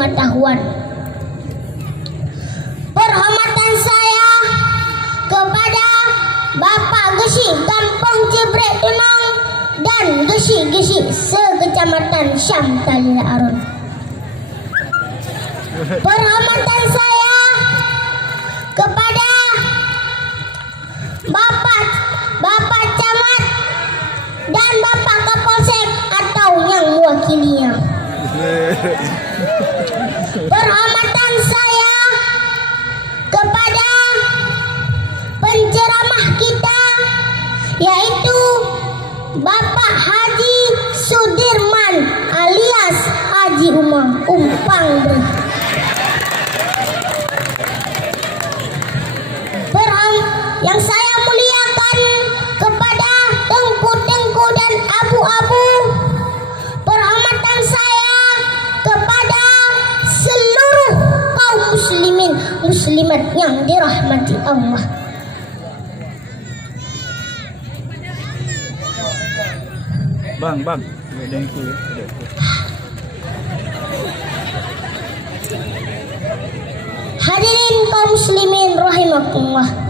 pengetahuan. Perhormatan saya kepada Bapak Gesi Kampung Cebrek Tunong dan Gesi-Gesi sekecamatan Syam Talila Arun. Perhormatan saya kepada Bapak Camat dan Bapak Kapolsek atau yang mewakilinya. Perhormatan saya kepada penceramah kita, yaitu Bapak Haji Sudirman alias Haji Umar Umpang Bri. Yang saya muliakan kepada tengku-tengku dan abu-abu. Perhormatan saya kepada seluruh kaum muslimin muslimat yang dirahmati Allah. Bang, hadirin kaum muslimin rahimakumullah.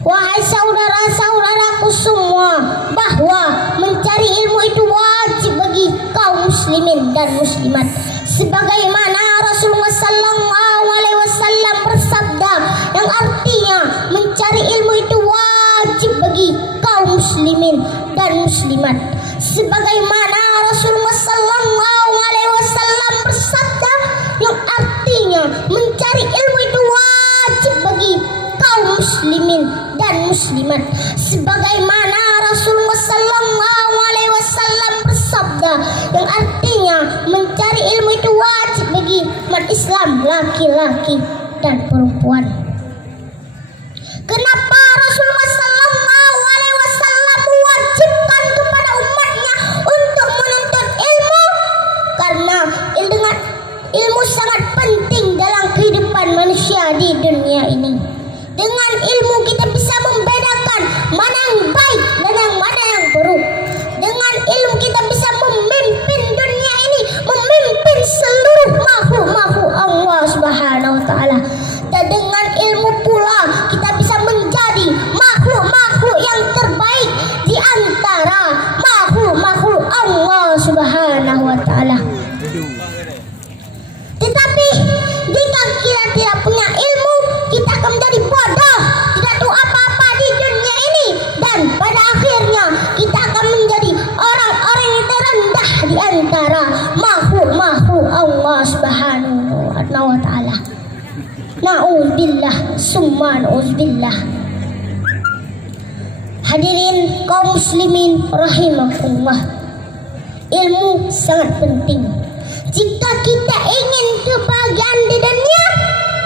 Wahai saudara-saudaraku semua, bahwa mencari ilmu itu wajib bagi kaum muslimin dan muslimat. Sebagaimana Rasulullah SAW bersabda, yang artinya mencari ilmu itu wajib bagi kaum muslimin dan muslimat. Sebagaimana Rasulullah SAW bersabda, yang artinya mencari ilmu itu wajib bagi kaum muslimin dan muslimat. Sebagaimana Rasulullah SAW bersabda, yang artinya mencari ilmu itu wajib bagi umat Islam laki-laki dan perempuan. Kenapa Rasulullah SAW mewajibkan kepada umatnya untuk menuntut ilmu? Karena dengan ilmu sangat penting dalam kehidupan manusia di dunia ini. Dengan ilmu kita bisa membedakan mana yang baik dan yang mana yang buruk. Dengan ilmu kita bisa memimpin dunia ini, memimpin seluruh makhluk-makhluk Allah Subhanahu wa taala. Dan dengan ilmu pula kita bisa menjadi makhluk-makhluk yang terbaik di antara makhluk-makhluk Allah Subhanahu wa taala. Tetapi jika kita tidak punya ilmu, kita akan menjadi bodoh, tidak tahu apa-apa di dunia ini, dan pada akhirnya kita akan menjadi orang-orang yang terendah di antara makhluk-makhluk Allah Subhanahu wa taala. Na'udzubillah summa na'udzubillah. Hadirin kaum muslimin rahimakumullah, ilmu sangat penting. Jika kita ingin kebahagiaan di dunia,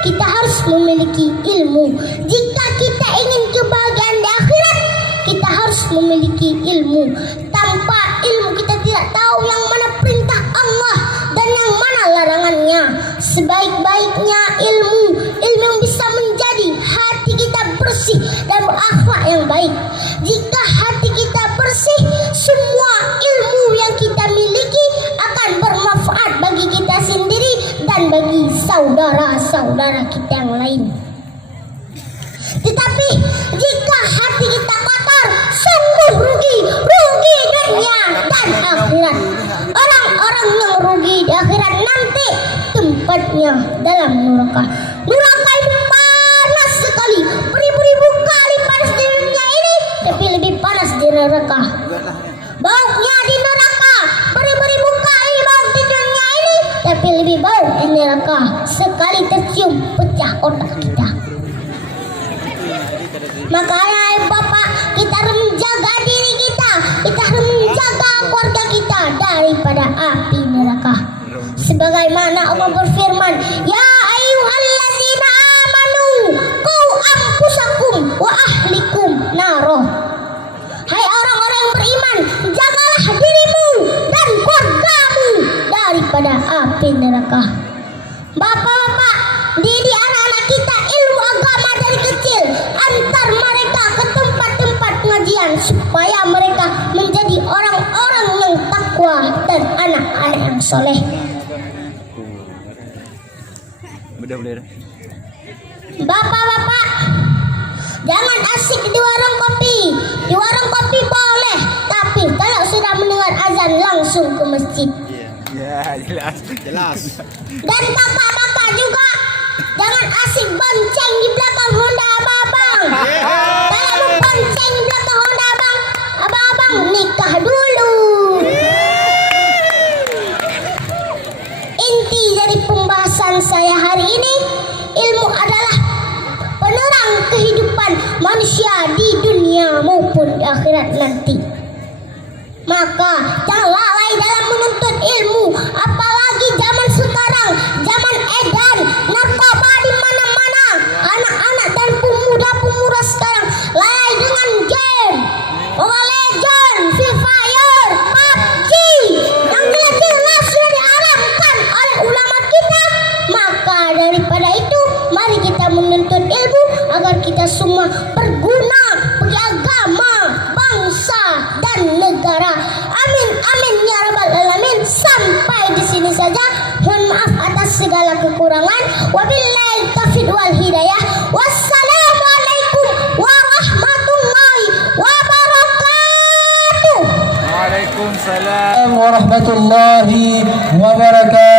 kita harus memiliki ilmu. Jika kita ingin kebahagiaan di akhirat, kita harus memiliki ilmu. Tanpa ilmu kita tidak tahu yang mana perintah Allah dan yang mana larangannya. Sebaik-baiknya ilmu yang bisa menjadi hati kita bersih dan berakhlak yang baik. Jika hati kita bersih, semua ilmu yang kita miliki akan bermanfaat bagi kita sendiri dan bagi saudara-saudara kita yang lain. Tetapi jika hati kita kotor, sungguh rugi dunia dan akhirat. Orang-orang yang rugi di akhirat nanti tempatnya dalam neraka. Neraka itu panas sekali, beribu-ribu kali panas di dunia ini, tapi lebih panas di neraka. Baunya di neraka beribu-ribu kali bau di dunia ini, tapi lebih bau di neraka. Sekali tercium pecah otak kita. Makanya Bapak, kita harus menjaga diri kita harus menjaga keluarga kita daripada api neraka. Sebagaimana Allah berfirman, ya ayyuhallazina amanu qu anfusakum wa ahlikum naro. Hai orang-orang yang beriman, jagalah dirimu dan keluargamu daripada api neraka. Bapak-bapak, didik anak-anak kita ilmu agama dari kecil, antar mereka ke tempat-tempat pengajian supaya mereka menjadi orang-orang yang takwa dan anak-anak soleh. Udah boleh dah. Bapak-bapak, jangan asik di warung kopi. Di warung kopi boleh, tapi kalau sudah mendengar azan langsung ke masjid. Ya, jelas. Jelas. Dan bapak-bapak juga jangan asik bonceng di belakang Honda abang-abang. Kalau mau bonceng di belakang Honda abang-abang nikah dulu. Inti dari pembahasan saya hari ini, ilmu adalah penerang kehidupan manusia di dunia maupun di akhirat nanti. Maka jangan lalai dalam menuntut ilmu, apalagi zaman sekarang, zaman edan, narkoba di mana-mana. Anak-anak dan pemuda-pemuda sekarang lalai dengan game, Mobile Legend, Free Fire, PUBG yang jelas-jelas sudah diharamkan oleh ulama kita. Maka daripada itu, mari kita menuntut ilmu agar kita semua berguna bagi agama, bangsa dan negara. Amin amin ya rabbal alamin. Sampai di sini saja. Mohon maaf atas segala kekurangan. Wabillahi taufiq wal hidayah. Wassalamualaikum warahmatullahi wabarakatuh. Waalaikumsalam warahmatullahi wabarakatuh.